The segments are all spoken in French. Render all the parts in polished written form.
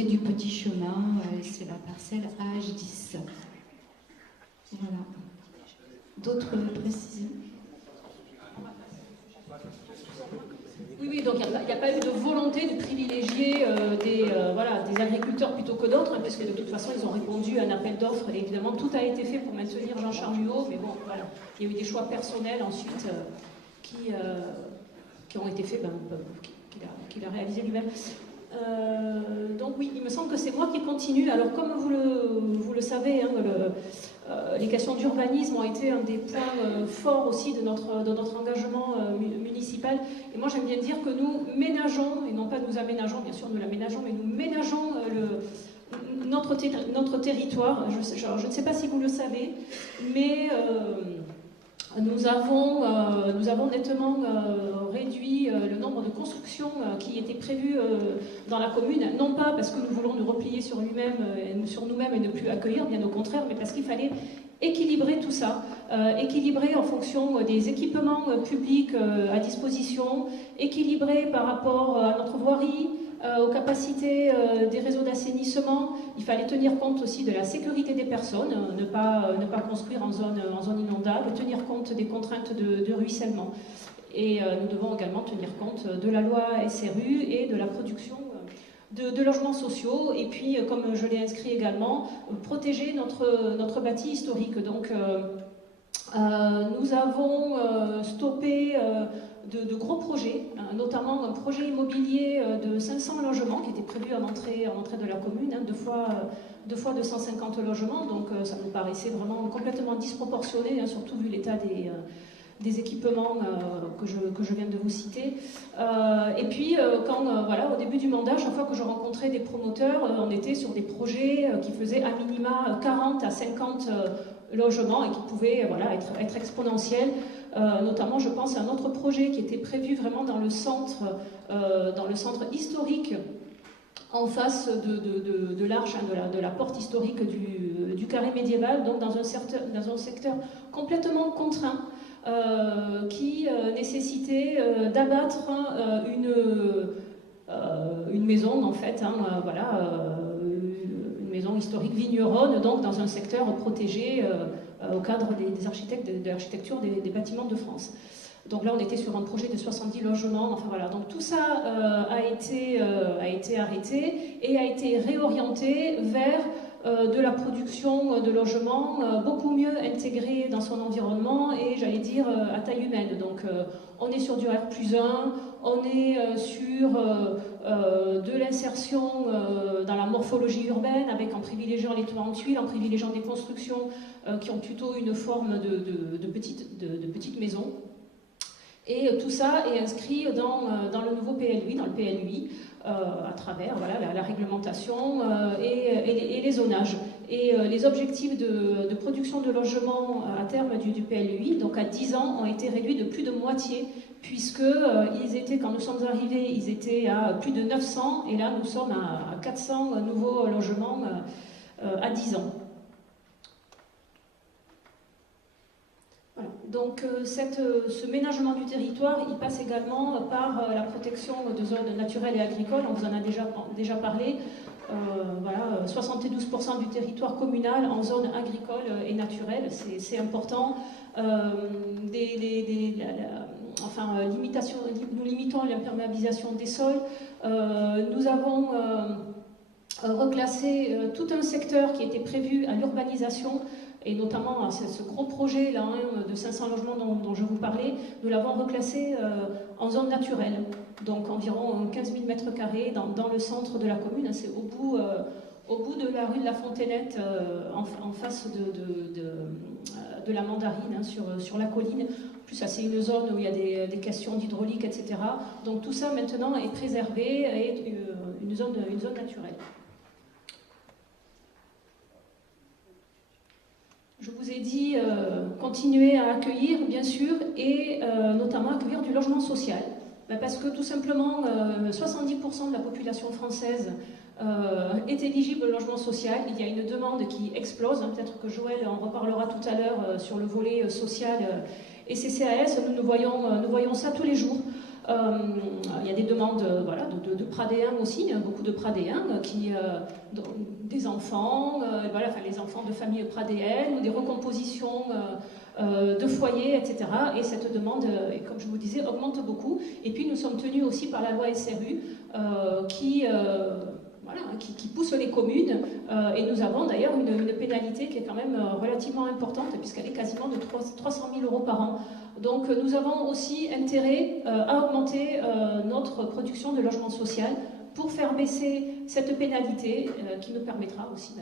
côté du petit chemin, c'est la parcelle AH10. Voilà. D'autres précisions? Oui, donc il n'y a pas eu de volonté de privilégier des agriculteurs plutôt que d'autres, hein, puisque de toute façon ils ont répondu à un appel d'offres, et évidemment tout a été fait pour maintenir Jean-Charles Huot, mais bon, voilà, il y a eu des choix personnels ensuite qui ont été faits, qu'il a réalisé lui-même. Donc oui, il me semble que c'est moi qui continue. Alors comme vous le savez, hein, les questions d'urbanisme ont été un des points forts aussi de notre engagement municipal. Et moi j'aime bien dire que nous ménageons, et non pas nous aménageons, bien sûr nous l'aménageons, mais nous ménageons notre territoire. Je ne sais pas si vous le savez, mais nous avons nettement réduit le nombre de constructions qui étaient prévues dans la commune, non pas parce que nous voulons nous replier sur nous-mêmes et ne plus accueillir, bien au contraire, mais parce qu'il fallait équilibrer tout ça, équilibrer en fonction des équipements publics à disposition, équilibrer par rapport à notre voirie, aux capacités des réseaux d'assainissement. Il fallait tenir compte aussi de la sécurité des personnes, ne pas construire en zone inondable, tenir compte des contraintes de ruissellement. Et nous devons également tenir compte de la loi SRU et de la production de logements sociaux. Et puis, comme je l'ai inscrit également, protéger notre bâti historique. Donc, nous avons stoppé de gros projets, notamment un projet immobilier de 500 logements qui était prévu en entrée de la commune, deux fois 250 logements, donc ça nous paraissait vraiment complètement disproportionné, surtout vu l'état des équipements que je viens de vous citer. Et puis, au début du mandat, chaque fois que je rencontrais des promoteurs, on était sur des projets qui faisaient à minima 40 à 50 logements et qui pouvaient être exponentiels. Notamment, je pense à un autre projet qui était prévu vraiment dans le centre historique, en face de l'arche, de la porte historique du carré médiéval, donc dans un secteur complètement contraint, qui nécessitait d'abattre une maison, en fait, une maison historique vigneronne, donc dans un secteur protégé au cadre des architectes de l'architecture des bâtiments de France. Donc là, on était sur un projet de 70 logements. Enfin voilà, donc tout ça a été arrêté et a été réorienté vers de la production de logements beaucoup mieux intégrés dans son environnement et, j'allais dire, à taille humaine. Donc on est sur du R+1, on est sur de l'insertion dans la morphologie urbaine, avec en privilégiant les toits en tuiles, en privilégiant des constructions qui ont plutôt une forme de petites maisons. Et tout ça est inscrit dans le nouveau PLUI, dans le PLUI, à travers la réglementation et les zonages. Et les objectifs de production de logements à terme du PLUI, donc à 10 ans, ont été réduits de plus de moitié, puisque quand nous sommes arrivés, ils étaient à plus de 900, et là nous sommes à 400 nouveaux logements à 10 ans. Donc ce ménagement du territoire, il passe également par la protection de zones naturelles et agricoles. On vous en a déjà parlé. 72% du territoire communal en zone agricole et naturelle, c'est important. Nous limitons l'imperméabilisation des sols. Nous avons reclassé tout un secteur qui était prévu à l'urbanisation, et notamment ce gros projet là, de 500 logements dont je vous parlais, nous l'avons reclassé en zone naturelle, donc environ 15 000 m² dans le centre de la commune. C'est au bout de la rue de la Fontainette, en face de la Mandarine, sur la colline. En plus, c'est une zone où il y a des questions d'hydraulique, etc. Donc tout ça maintenant est préservé et une zone naturelle. Je vous ai dit continuer à accueillir, bien sûr, et notamment accueillir du logement social. Parce que tout simplement, 70% de la population française est éligible au logement social. Il y a une demande qui explose. Peut-être que Joël en reparlera tout à l'heure sur le volet social et CCAS. Nous voyons ça tous les jours. Il y a des demandes voilà, de Pradéens aussi, il y a beaucoup de Pradéens, des enfants, voilà, enfin, les enfants de familles pradéennes, ou des recompositions de foyers, etc. Et cette demande, comme je vous disais, augmente beaucoup. Et puis nous sommes tenus aussi par la loi SRU qui pousse les communes, et nous avons d'ailleurs une pénalité qui est quand même relativement importante, puisqu'elle est quasiment de 300 000 € par an. Donc nous avons aussi intérêt à augmenter notre production de logement social pour faire baisser cette pénalité qui nous permettra aussi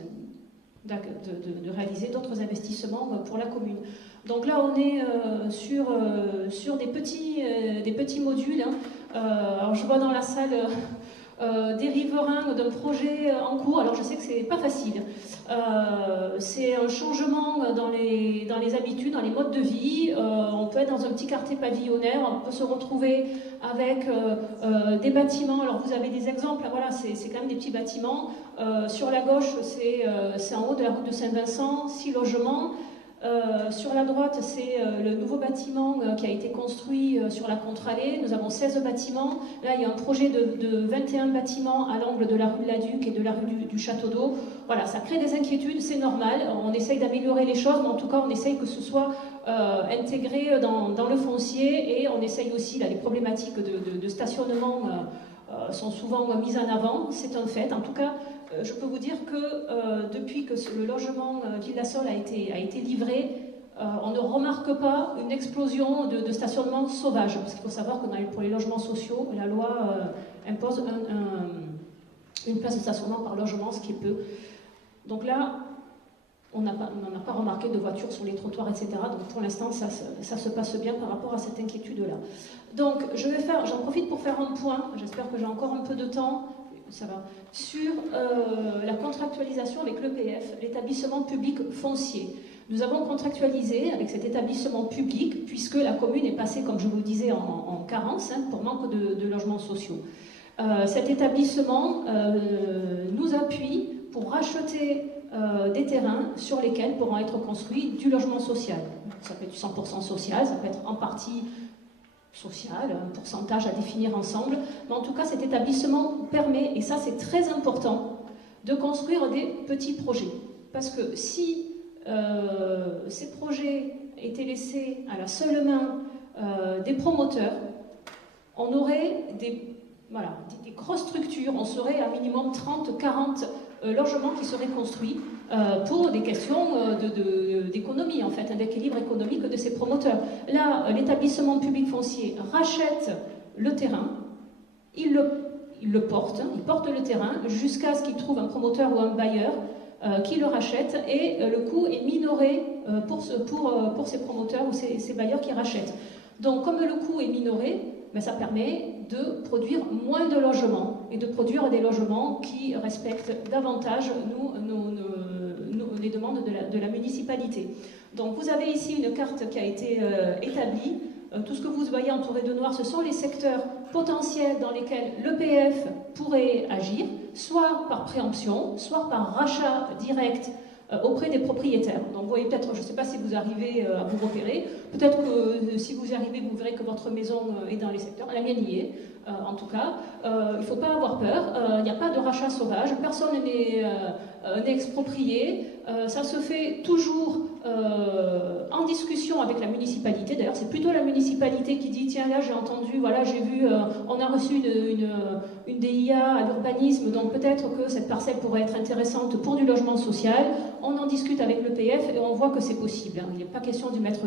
de réaliser d'autres investissements pour la commune. Donc là on est sur des petits modules. Alors je vois dans la salle des riverains d'un projet en cours. Alors je sais que c'est pas facile. C'est un changement dans les habitudes, dans les modes de vie. On peut être dans un petit quartier pavillonnaire, on peut se retrouver avec des bâtiments. Alors vous avez des exemples, voilà, c'est quand même des petits bâtiments. Sur la gauche, c'est en haut de la route de Saint-Vincent, 6 logements. Sur la droite, c'est le nouveau bâtiment qui a été construit sur la contre-allée. Nous avons 16 bâtiments. Là, il y a un projet de 21 bâtiments à l'angle de la rue de la Duc et de la rue du Château d'Eau. Voilà, ça crée des inquiétudes, c'est normal. On essaye d'améliorer les choses, mais en tout cas, on essaye que ce soit intégré dans le foncier, et on essaye aussi, là, les problématiques de stationnement sont souvent mises en avant. C'est un fait. En tout cas, je peux vous dire que depuis que le logement Villasol a été livré, on ne remarque pas une explosion de stationnement sauvage. Parce qu'il faut savoir que pour les logements sociaux, la loi impose une place de stationnement par logement, ce qui est peu. Donc là, on n'a pas remarqué de voitures sur les trottoirs, etc. Donc pour l'instant, ça se passe bien par rapport à cette inquiétude-là. Donc j'en profite pour faire un point, j'espère que j'ai encore un peu de temps, ça va, sur la contractualisation avec l'EPF, l'établissement public foncier. Nous avons contractualisé avec cet établissement public, puisque la commune est passée, comme je vous le disais, en carence, pour manque de logements sociaux. Cet établissement nous appuie pour racheter des terrains sur lesquels pourront être construits du logement social. Ça peut être du 100% social, ça peut être en partie social, un pourcentage à définir ensemble. Mais en tout cas, cet établissement permet, et ça c'est très important, de construire des petits projets. Parce que si ces projets étaient laissés à la seule main des promoteurs, on aurait des grosses structures, on serait à minimum 30-40 logements qui seraient construits pour des questions d'économie, en fait, d'équilibre économique de ces promoteurs. Là, l'établissement public foncier rachète le terrain, il porte le terrain jusqu'à ce qu'il trouve un promoteur ou un bailleur qui le rachète, et le coût est minoré pour ces promoteurs ou ces bailleurs qui rachètent. Donc, comme le coût est minoré, ça permet de produire moins de logements et de produire des logements qui respectent davantage les demandes de la municipalité. Donc vous avez ici une carte qui a été établie. Tout ce que vous voyez entouré de noir, ce sont les secteurs potentiels dans lesquels l'EPF pourrait agir, soit par préemption, soit par rachat direct auprès des propriétaires. Donc vous voyez peut-être, je ne sais pas si vous arrivez à vous repérer, peut-être que si vous y arrivez, vous verrez que votre maison est dans les secteurs, la mienne y est, en tout cas. Il ne faut pas avoir peur, il n'y a pas de rachat sauvage, personne n'est exproprié, ça se fait toujours en discussion avec la municipalité. D'ailleurs, c'est plutôt la municipalité qui dit, tiens là j'ai entendu, voilà, j'ai vu, on a reçu une DIA à l'urbanisme, donc peut-être que cette parcelle pourrait être intéressante pour du logement social. On en discute avec l'EPF et on voit que c'est possible. Il n'est pas question de mettre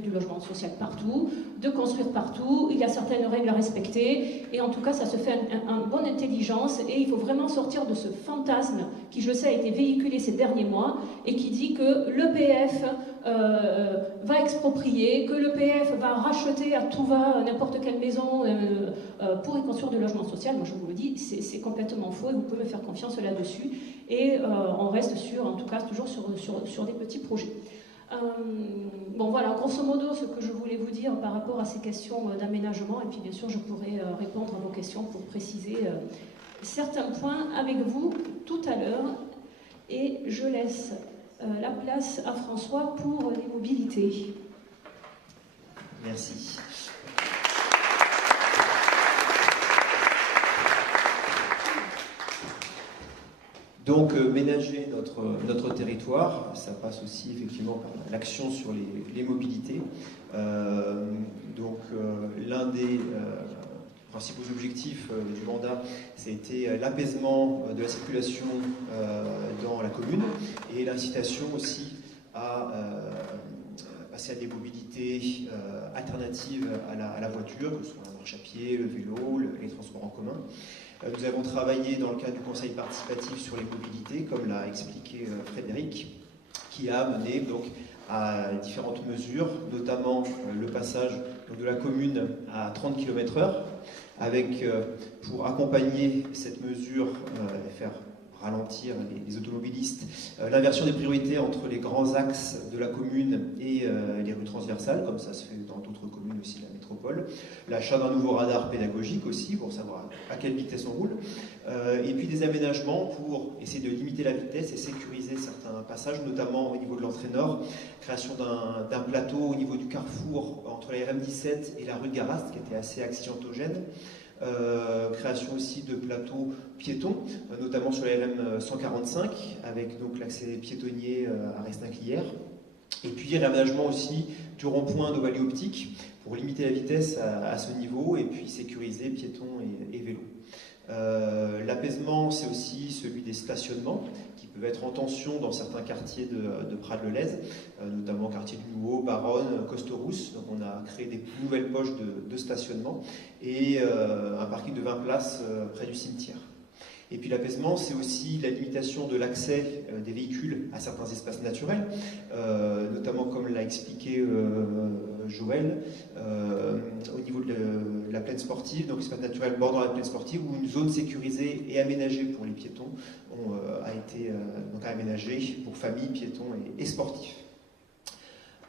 du logement social partout, de construire partout. Il y a certaines règles à respecter et en tout cas ça se fait en bonne intelligence, et il faut vraiment sortir de ce fantasme qui, je sais, a été véhiculé ces derniers mois et qui dit que l'EPF va exproprier, que l'EPF va racheter à tout va n'importe quelle maison pour y construire du logement social. Moi je vous le dis, c'est complètement faux et vous pouvez me faire confiance là-dessus. Et on reste en tout cas toujours sur des petits projets. Bon voilà, grosso modo ce que je voulais vous dire par rapport à ces questions d'aménagement, et puis bien sûr je pourrai répondre à vos questions pour préciser certains points avec vous tout à l'heure. Et je laisse la place à François pour les mobilités. Merci. Donc ménager notre territoire, ça passe aussi effectivement par l'action sur les mobilités. L'un des principaux objectifs du mandat, c'était l'apaisement de la circulation dans la commune et l'incitation aussi à passer à des mobilités alternatives à la voiture, que ce soit la marche à pied, le vélo, les transports en commun. Nous avons travaillé dans le cadre du conseil participatif sur les mobilités, comme l'a expliqué Frédéric, qui a mené donc à différentes mesures, notamment le passage de la commune à 30 km/h, avec, pour accompagner cette mesure et faire ralentir les automobilistes, l'inversion des priorités entre les grands axes de la commune et les rues transversales, comme ça se fait dans d'autres communes aussi de la métropole, l'achat d'un nouveau radar pédagogique aussi, pour savoir à quelle vitesse on roule, et puis des aménagements pour essayer de limiter la vitesse et sécuriser certains passages, notamment au niveau de l'entrée nord, création d'un plateau au niveau du carrefour entre la RN17 et la rue de Garast, qui était assez accidentogène, création aussi de plateaux piétons, notamment sur la RM 145, avec donc l'accès piétonnier à Restinquilière. Et puis réaménagement aussi du rond-point d'Ovalie Optique pour limiter la vitesse à ce niveau et puis sécuriser piétons et vélos. L'apaisement, c'est aussi celui des stationnements qui peuvent être en tension dans certains quartiers de Prades-le-Lez, notamment quartier du Nouveau, Baronne, Coste-Rousse. Donc on a créé des nouvelles poches de stationnement et un parking de 20 places près du cimetière. Et puis l'apaisement, c'est aussi la limitation de l'accès des véhicules à certains espaces naturels, notamment comme l'a expliqué Joël, au niveau de la plaine sportive, donc espace naturel bordant la plaine sportive, où une zone sécurisée et aménagée pour les piétons a été aménagée pour familles, piétons et sportifs.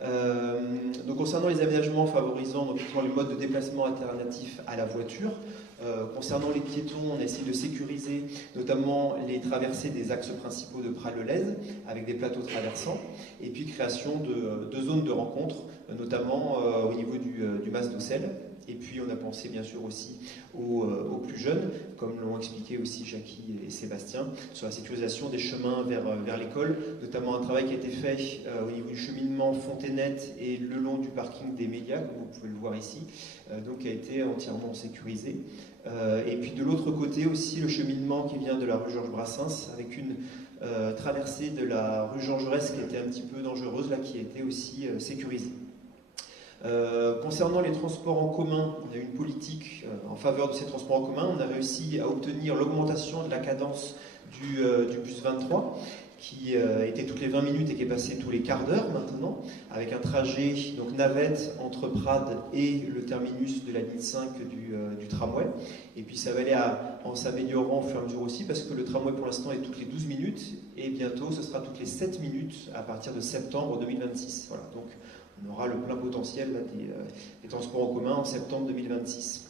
Donc concernant les aménagements favorisant donc, les modes de déplacement alternatifs à la voiture, concernant les piétons, on a essayé de sécuriser notamment les traversées des axes principaux de Prades-le-Lez avec des plateaux traversants et puis création de zones de rencontre, notamment au niveau du Mas d'Auxelles. Et puis on a pensé bien sûr aussi aux plus jeunes, comme l'ont expliqué aussi Jackie et Sébastien, sur la sécurisation des chemins vers l'école, notamment un travail qui a été fait au niveau du cheminement Fontainette et le long du parking des Mélias, comme vous pouvez le voir ici, donc qui a été entièrement sécurisé. Et puis de l'autre côté aussi le cheminement qui vient de la rue Georges Brassens, avec une traversée de la rue Jean Jaurès qui était un petit peu dangereuse, là qui a été aussi sécurisée. Concernant les transports en commun, on a eu une politique en faveur de ces transports en commun. On a réussi à obtenir l'augmentation de la cadence du bus 23 qui était toutes les 20 minutes et qui est passé tous les quarts d'heure maintenant, avec un trajet donc navette entre Prades et le terminus de la ligne 5 du tramway. Et puis ça va aller en s'améliorant au fur et à mesure aussi, parce que le tramway pour l'instant est toutes les 12 minutes, et bientôt ce sera toutes les 7 minutes à partir de septembre 2026. Voilà, donc on aura le plein potentiel là, des transports en commun en septembre 2026.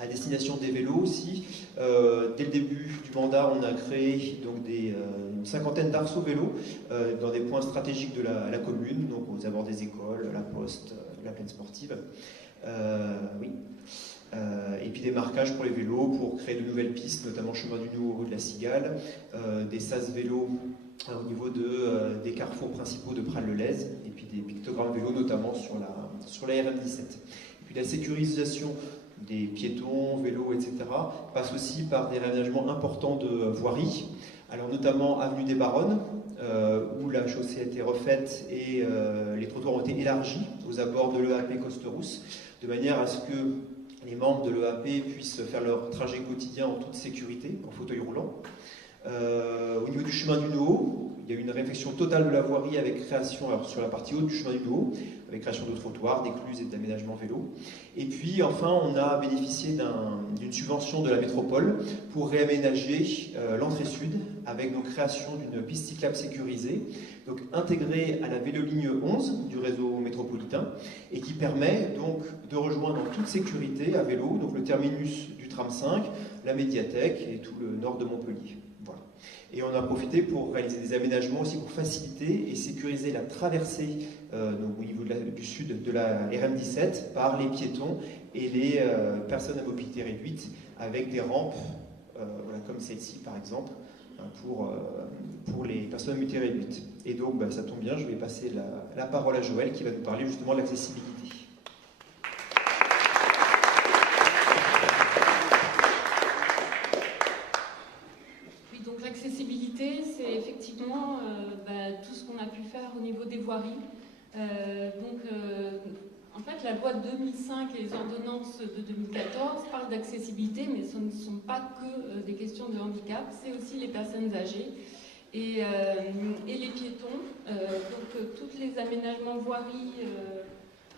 À destination des vélos aussi, dès le début du mandat, on a créé donc une cinquantaine d'arceaux vélos dans des points stratégiques de la commune, donc aux abords des écoles, la poste, la plaine sportive. Et puis des marquages pour les vélos, pour créer de nouvelles pistes, notamment chemin du Nouveau, rue de la Cigale, des sas vélos au niveau des carrefours principaux de Prades-le-Lez, et puis des pictogrammes vélos, notamment sur la RN17. Et puis la sécurisation des piétons, vélos, etc., passe aussi par des réaménagements importants de voiries, alors notamment avenue des Baronnes, où la chaussée a été refaite et les trottoirs ont été élargis aux abords de l'EAP Coste-Rousse, de manière à ce que les membres de l'EAP puissent faire leur trajet quotidien en toute sécurité, en fauteuil roulant. Au niveau du chemin du Nouveau, il y a eu une réfection totale de la voirie avec création, alors sur la partie haute du chemin du Nouveau, avec création de trottoirs, d'écluses et d'aménagements vélos. Et puis enfin, on a bénéficié d'une subvention de la métropole pour réaménager l'entrée sud, avec donc création d'une piste cyclable sécurisée, donc intégrée à la véloligne 11 du réseau métropolitain, et qui permet donc de rejoindre en toute sécurité à vélo, donc le terminus du tram 5, la médiathèque et tout le nord de Montpellier. Voilà. Et on a profité pour réaliser des aménagements aussi pour faciliter et sécuriser la traversée donc au niveau du sud de la RN17 par les piétons et les personnes à mobilité réduite, avec des rampes, voilà, comme celle-ci par exemple, pour personnes à mobilité réduite. Et donc, ça tombe bien, je vais passer la parole à Joël qui va nous parler justement de l'accessibilité. Oui, donc l'accessibilité, c'est effectivement tout ce qu'on a pu faire au niveau des voiries. En fait, la loi de 2005 et les ordonnances de 2014 parlent d'accessibilité, mais ce ne sont pas que des questions de handicap, c'est aussi les personnes âgées et les piétons. Tous les aménagements voiries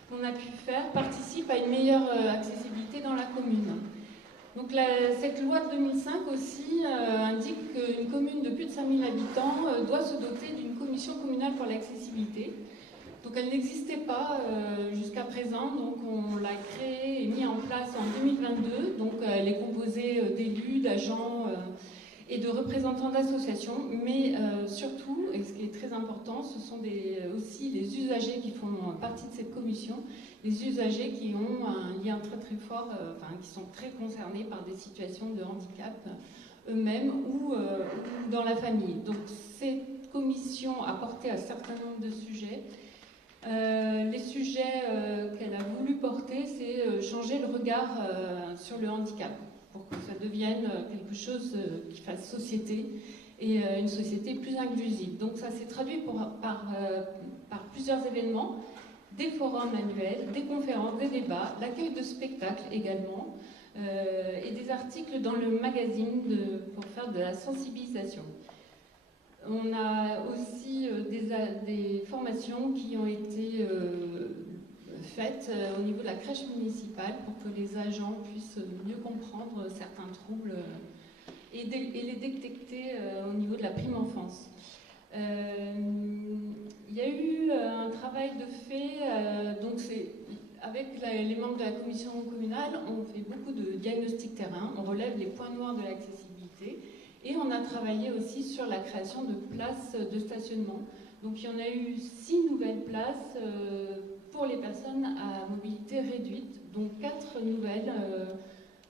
qu'on a pu faire participent à une meilleure accessibilité dans la commune. Donc cette loi de 2005 aussi indique qu'une commune de plus de 5000 habitants doit se doter d'une commission communale pour l'accessibilité. Donc elle n'existait pas jusqu'à présent, donc on l'a créée et mise en place en 2022. Donc elle est composée d'élus, d'agents et de représentants d'associations, mais surtout, et ce qui est très important, ce sont aussi les usagers qui font partie de cette commission, les usagers qui ont un lien très très fort, qui sont très concernés par des situations de handicap eux-mêmes ou dans la famille. Donc cette commission a porté un certain nombre de sujets. Les sujets qu'elle a voulu porter, c'est changer le regard sur le handicap pour que ça devienne quelque chose qui fasse société et une société plus inclusive. Donc ça s'est traduit par plusieurs événements, des forums annuels, des conférences, des débats, l'accueil de spectacles également et des articles dans le magazine pour faire de la sensibilisation. On a aussi des formations qui ont été faites au niveau de la crèche municipale pour que les agents puissent mieux comprendre certains troubles et les détecter au niveau de la prime enfance. Il y a eu un travail de fait, avec les membres de la commission communale, on fait beaucoup de diagnostics terrain, on relève les points noirs de l'accessibilité. Et on a travaillé aussi sur la création de places de stationnement. Donc il y en a eu 6 nouvelles places pour les personnes à mobilité réduite, dont 4 nouvelles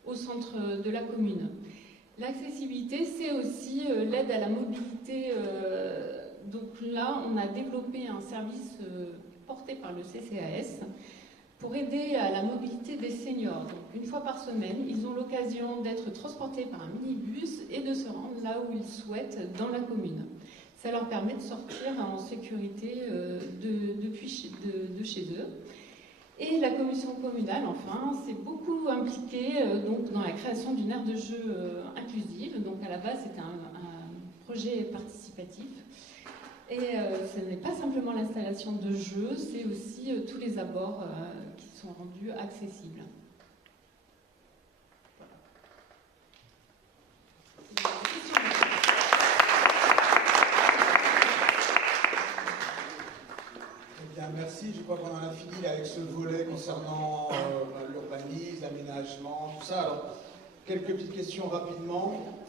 au centre de la commune. L'accessibilité, c'est aussi l'aide à la mobilité. Donc là, on a développé un service porté par le CCAS pour aider à la mobilité des seniors. Donc, une fois par semaine, ils ont l'occasion d'être transportés par un minibus et de se rendre là où ils souhaitent dans la commune. Ça leur permet de sortir en sécurité de chez eux. Et la commission communale, enfin, s'est beaucoup impliquée dans la création d'une aire de jeu inclusive. Donc à la base, c'était un projet participatif. Et ce n'est pas simplement l'installation de jeux, c'est aussi tous les abords qui sont rendus accessibles. Bien, merci. Je crois qu'on en a fini avec ce volet concernant l'urbanisme, l'aménagement, tout ça. Alors, quelques petites questions rapidement.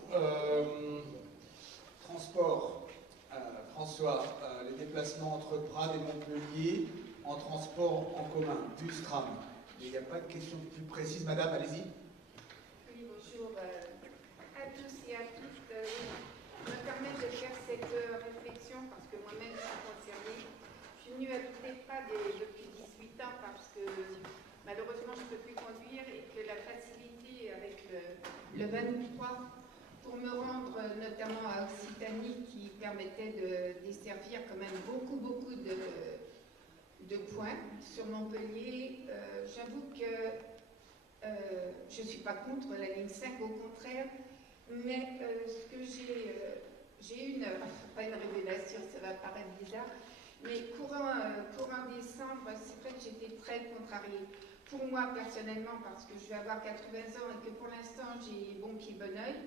Transport. François, les déplacements entre Prades et Montpellier en transport en commun, bus, tram. Il n'y a pas de question plus précise. Madame, allez-y. Oui, bonjour à tous et à toutes. Je me permets de faire cette réflexion parce que moi-même je suis concernée. Je suis venue habiter Prades depuis 18 ans parce que malheureusement je ne peux plus conduire et que la facilité avec le 23 pour me rendre notamment à Occitanie qui permettait de desservir quand même beaucoup de points sur Montpellier. J'avoue que je ne suis pas contre la ligne 5, au contraire, mais ce que j'ai eu pas une révélation, ça va paraître bizarre, mais courant décembre, c'est vrai que j'étais très contrariée. Pour moi personnellement, parce que je vais avoir 80 ans et que pour l'instant j'ai bon pied bon oeil,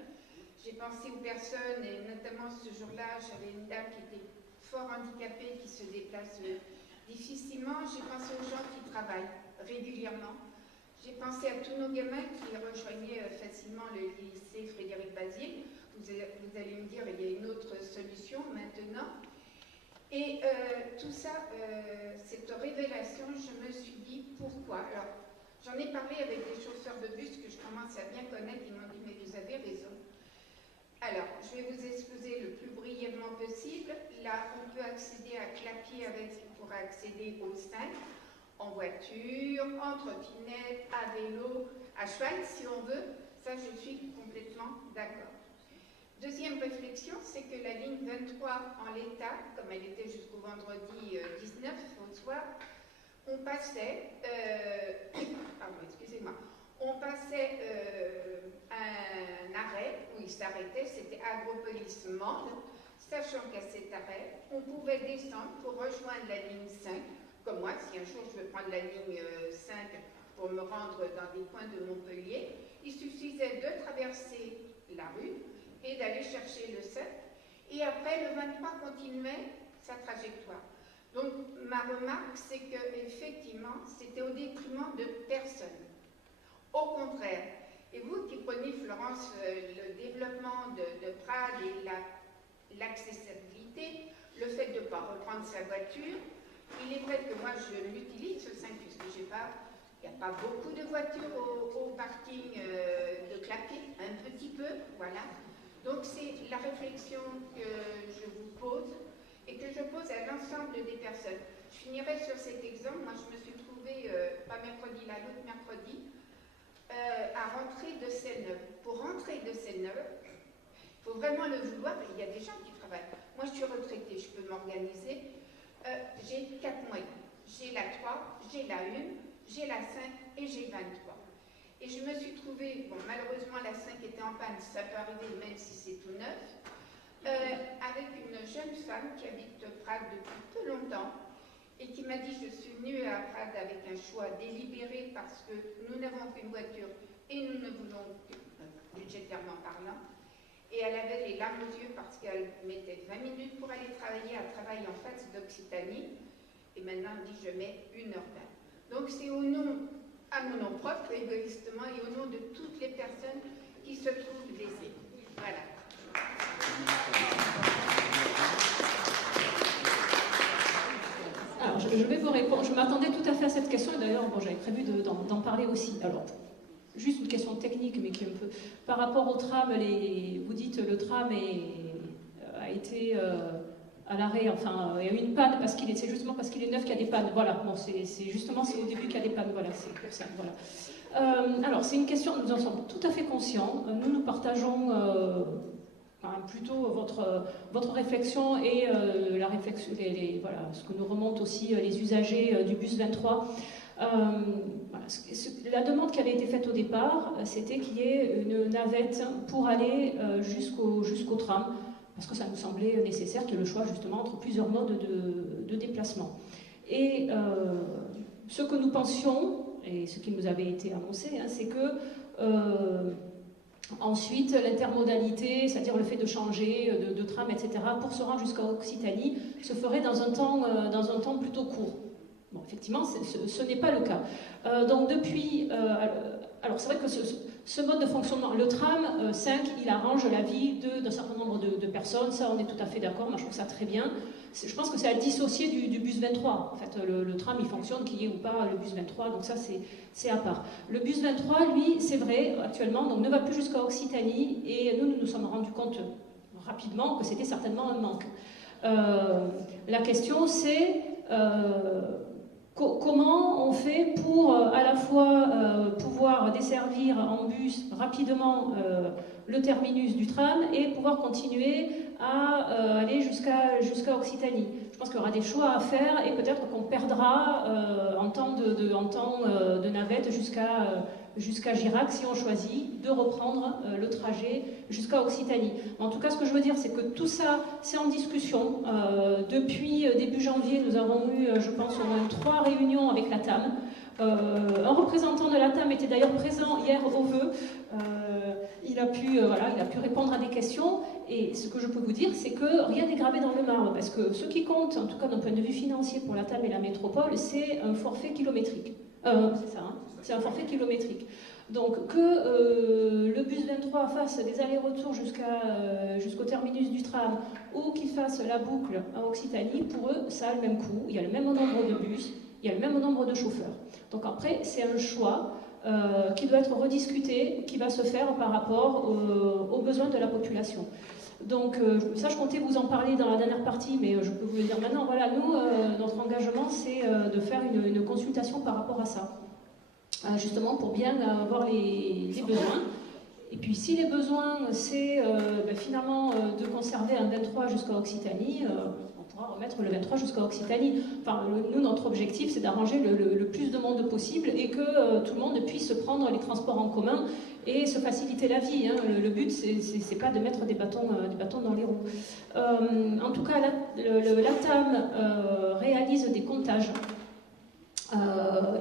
j'ai pensé aux personnes, et notamment ce jour-là, j'avais une dame qui était fort handicapée, qui se déplace difficilement. J'ai pensé aux gens qui travaillent régulièrement. J'ai pensé à tous nos gamins qui rejoignaient facilement le lycée Frédéric Bazier. Vous allez me dire, il y a une autre solution maintenant. Et tout ça, cette révélation, je me suis dit, pourquoi? Alors, j'en ai parlé avec des chauffeurs de bus que je commence à bien connaître. Ils m'ont dit, mais vous avez raison. Alors, je vais vous exposer le plus brièvement possible. pied pour accéder au 5, en voiture, en trottinette, à vélo, à cheval si on veut. Ça, je suis complètement d'accord. Deuxième réflexion, c'est que la ligne 23 en l'état, comme elle était jusqu'au vendredi 19 au soir, on passait, pardon, excusez-moi, on passait un arrêt où il s'arrêtait, c'était Agropolis Mende, sachant qu'à cet arrêt, on pouvait descendre pour rejoindre la ligne 5, comme moi, si un jour je veux prendre la ligne 5 pour me rendre dans des coins de Montpellier, il suffisait de traverser la rue et d'aller chercher le 7, et après le 23 continuait sa trajectoire. Donc ma remarque, c'est qu'effectivement, c'était au détriment de personne. Au contraire, et vous qui prenez, Florence, le développement de Prades et l'accessibilité, le fait de ne pas reprendre sa voiture, il est vrai que moi je l'utilise ce 5 puisque il n'y a pas beaucoup de voitures au parking de Clapier, un petit peu, voilà. Donc c'est la réflexion que je vous pose et que je pose à l'ensemble des personnes. Je finirai sur cet exemple. Moi je me suis trouvée, pas mercredi, l'autre mercredi, à rentrer de Seine-Neuve. Pour rentrer de Seine-Neuve, il faut vraiment le vouloir et il y a des gens qui travaillent. Moi je suis retraitée, je peux m'organiser. J'ai 4 moyens. J'ai la 3, j'ai la 1, j'ai la 5 et j'ai 23. Et je me suis trouvée, bon malheureusement la 5 était en panne, ça peut arriver même si c'est tout neuf, avec une jeune femme qui habite Prades depuis peu longtemps et qui m'a dit je suis venue à Prades avec un choix délibéré parce que nous n'avons qu'une voiture et nous ne voulons que, budgétairement parlant. Et elle avait les larmes aux yeux parce qu'elle mettait 20 minutes pour aller travailler. Elle travaille en face d'Occitanie. Et maintenant, elle dit, je mets 1h20. Donc, c'est au nom, à mon nom propre, égoïstement, et au nom de toutes les personnes qui se trouvent lésées. Voilà. Alors, je vais vous répondre. Je m'attendais tout à fait à cette question. Et d'ailleurs, bon, j'avais prévu d'en parler aussi. Alors, juste une question technique, mais qui est un peu... Par rapport au tram, vous dites le tram a été à l'arrêt, enfin, il y a eu une panne, c'est justement parce qu'il est neuf qu'il y a des pannes. Voilà, bon, c'est au début qu'il y a des pannes, voilà, c'est pour ça, voilà. Alors, c'est une question, nous en sommes tout à fait conscients. Nous partageons plutôt votre réflexion et la réflexion, voilà, ce que nous remontent aussi les usagers du bus 23. Voilà. La demande qui avait été faite au départ, c'était qu'il y ait une navette pour aller jusqu'au tram, parce que ça nous semblait nécessaire qu'il y ait le choix justement entre plusieurs modes de déplacement. Et ce que nous pensions, et ce qui nous avait été annoncé, c'est que ensuite l'intermodalité, c'est-à-dire le fait de changer de tram, etc., pour se rendre jusqu'à Occitanie, se ferait dans un temps plutôt court. Bon, effectivement, ce n'est pas le cas. Donc depuis... alors c'est vrai que ce mode de fonctionnement, le tram 5, il arrange la vie d'un certain nombre de personnes, ça on est tout à fait d'accord, moi je trouve ça très bien. Je pense que c'est à dissocier du bus 23. En fait, le tram il fonctionne, qu'il y ait ou pas le bus 23, donc ça c'est à part. Le bus 23, lui, c'est vrai, actuellement, donc, ne va plus jusqu'à Occitanie, et nous nous sommes rendus compte rapidement que c'était certainement un manque. La question c'est... comment on fait pour à la fois pouvoir desservir en bus rapidement le terminus du tram et pouvoir continuer à aller jusqu'à Occitanie. Je pense qu'il y aura des choix à faire et peut-être qu'on perdra en temps de navette jusqu'à Girac si on choisit de reprendre le trajet jusqu'à Occitanie. En tout cas, ce que je veux dire, c'est que tout ça, c'est en discussion. Depuis début janvier, nous avons eu, je pense, au moins 3 réunions avec la TAM. Un représentant de la TAM était d'ailleurs présent hier au vœu. Il a pu répondre à des questions. Et ce que je peux vous dire, c'est que rien n'est gravé dans le marbre. Parce que ce qui compte, en tout cas d'un point de vue financier pour la TAM et la métropole, c'est un forfait kilométrique. C'est ça, hein, c'est un forfait kilométrique. Donc que le bus 23 fasse des allers-retours jusqu'au terminus du tram ou qu'il fasse la boucle à Occitanie, pour eux, ça a le même coût. Il y a le même nombre de bus, il y a le même nombre de chauffeurs. Donc après, c'est un choix qui doit être rediscuté, qui va se faire par rapport aux besoins de la population. Donc ça, je comptais vous en parler dans la dernière partie, mais je peux vous le dire maintenant. Voilà, nous, notre engagement, c'est de faire une consultation par rapport à ça, justement pour bien voir les besoins. Et puis si les besoins, c'est finalement de conserver un 23 jusqu'à Occitanie, on pourra remettre le 23 jusqu'à Occitanie. Enfin, nous, notre objectif, c'est d'arranger le plus de monde possible et que tout le monde puisse prendre les transports en commun et se faciliter la vie. Hein. Le but, c'est pas de mettre des bâtons dans les roues. En tout cas, l'ATAM réalise des comptages.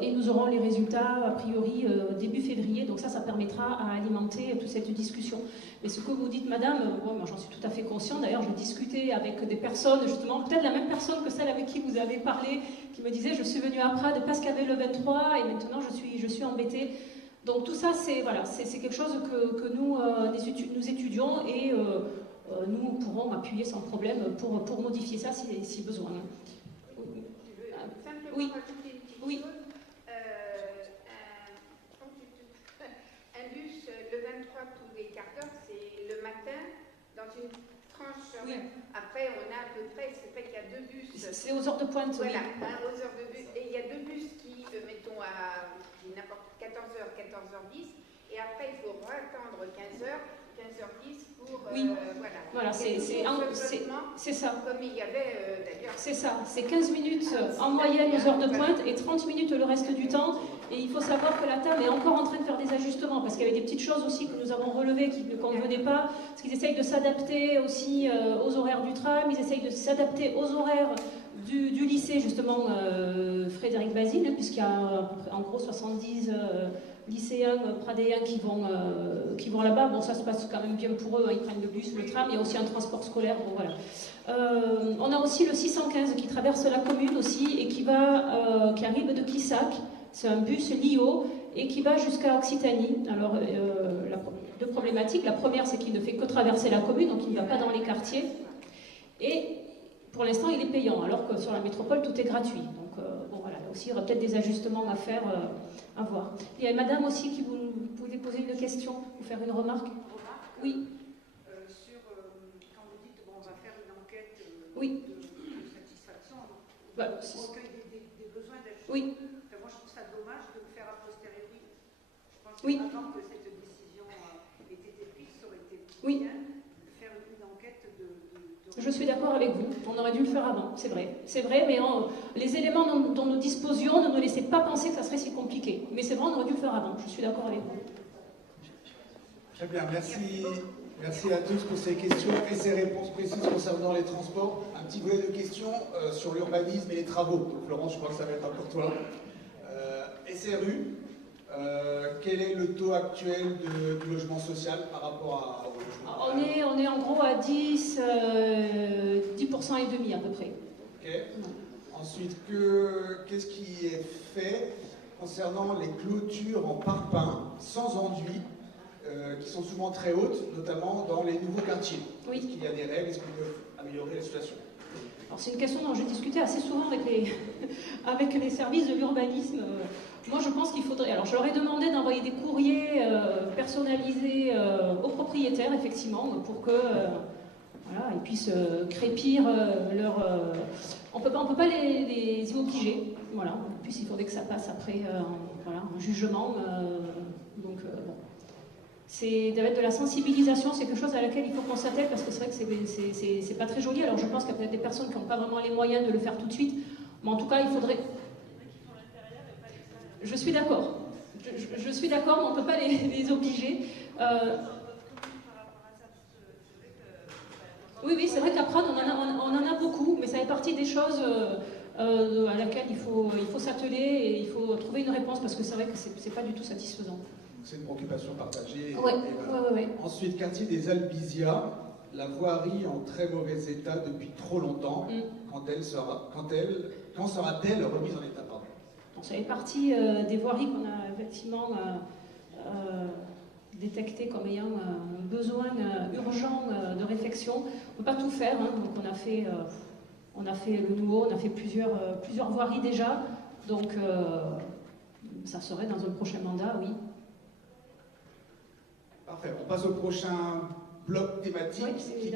Et nous aurons les résultats a priori début février, donc ça permettra à alimenter toute cette discussion. Mais ce que vous dites, madame, moi j'en suis tout à fait conscient. D'ailleurs, je discutais avec des personnes, justement, peut-être la même personne que celle avec qui vous avez parlé, qui me disait je suis venue à Prades parce qu'il y avait le 23 et maintenant je suis embêtée. Donc tout ça, c'est quelque chose que nous étudions et nous pourrons appuyer sans problème pour modifier ça si besoin. Oui. Oui. Un bus le 23 tous les quarts d'heure, c'est le matin dans une tranche. Oui. Après, on a à peu près, c'est vrai qu'il y a 2 bus. C'est aux heures de pointe. Voilà, Oui. Aux heures de bus. Et il y a 2 bus qui, mettons, à n'importe 14h, 14h10. Et après, il faut attendre 15h, 15h10 pour. Oui. Voilà, c'est ça. Comme il y avait d'ailleurs. C'est ça, c'est 15 minutes en moyenne aux heures de pointe et 30 minutes le reste du temps. Et il faut savoir que la TAM est encore en train de faire des ajustements parce qu'il y avait des petites choses aussi que nous avons relevées qu'on ne venait pas. Parce qu'ils essayent de s'adapter aussi aux horaires du tram, ils essayent de s'adapter aux horaires du lycée, justement, Frédéric Basile, puisqu'il y a en gros 70 lycéens pradéens qui vont là-bas. Bon, ça se passe quand même bien pour eux, hein. Ils prennent le bus, le tram, il y a aussi un transport scolaire. Bon, voilà. On a aussi le 615 qui traverse la commune aussi et qui arrive de Quissac. C'est un bus LIO et qui va jusqu'à Occitanie. Alors, deux problématiques. La première, c'est qu'il ne fait que traverser la commune, donc il ne va pas dans les quartiers. Et pour l'instant, il est payant, alors que sur la métropole, tout est gratuit. Donc, bon, voilà, là aussi, il y aura peut-être des ajustements à faire, à voir. Il y a madame aussi qui vous pouvez poser une question, ou faire une remarque. Oui. Quand vous dites, on va faire une enquête oui. de satisfaction, on recueille des besoins d'ajustement. Oui. Enfin, moi, je trouve ça dommage de le faire a posteriori. Je pense oui. qu'avant que cette décision ait été prise, ça aurait été oui. bien de faire une enquête de... Je suis d'accord avec vous. On aurait dû le faire avant, c'est vrai. C'est vrai, mais les éléments dont nous disposions ne nous laissaient pas penser que ça serait si compliqué. Mais c'est vrai, on aurait dû le faire avant. Je suis d'accord avec vous. Très bien, merci. Merci à tous pour ces questions et ces réponses précises concernant les transports. Un petit volet de questions sur l'urbanisme et les travaux. Donc, Florence, je crois que ça va être pour toi. SRU, quel est le taux actuel du logement social par rapport au logement on est en gros à 10% et demi à peu près. Ok. Ensuite, qu'est-ce qui est fait concernant les clôtures en parpaing sans enduit qui sont souvent très hautes, notamment dans les nouveaux quartiers? Oui. Est-ce qu'il y a des règles? Est-ce qu'on peut améliorer la situation? Alors c'est une question dont j'ai discuté assez souvent avec les services de l'urbanisme. Moi je pense qu'il faudrait... Alors je leur ai demandé d'envoyer des courriers personnalisés aux propriétaires, effectivement, pour que voilà, ils puissent crépir leur... On peut pas les y obliger. Voilà. En plus il faudrait que ça passe après en jugement. Donc bon. C'est de la sensibilisation, c'est quelque chose à laquelle il faut qu'on s'attelle parce que c'est vrai que c'est pas très joli. Alors je pense qu'il y a peut-être des personnes qui n'ont pas vraiment les moyens de le faire tout de suite, mais en tout cas il faudrait... Je suis d'accord. Je suis d'accord, mais on ne peut pas les obliger. Oui, c'est vrai qu'à Prades on en a beaucoup, mais ça fait partie des choses à laquelle il faut s'atteler et il faut trouver une réponse parce que c'est vrai que c'est pas du tout satisfaisant. C'est une préoccupation partagée. Ouais. Ensuite, quartier des Albizia, la voirie en très mauvais état depuis trop longtemps. Quand sera-t-elle remise en état? Ça fait partie des voiries qu'on a effectivement détectées comme ayant un besoin urgent de réflexion. On ne peut pas tout faire, hein, donc on a fait le nouveau, on a fait plusieurs voiries déjà, donc ça serait dans un prochain mandat, oui. Parfait, on passe au prochain bloc thématique. Oui,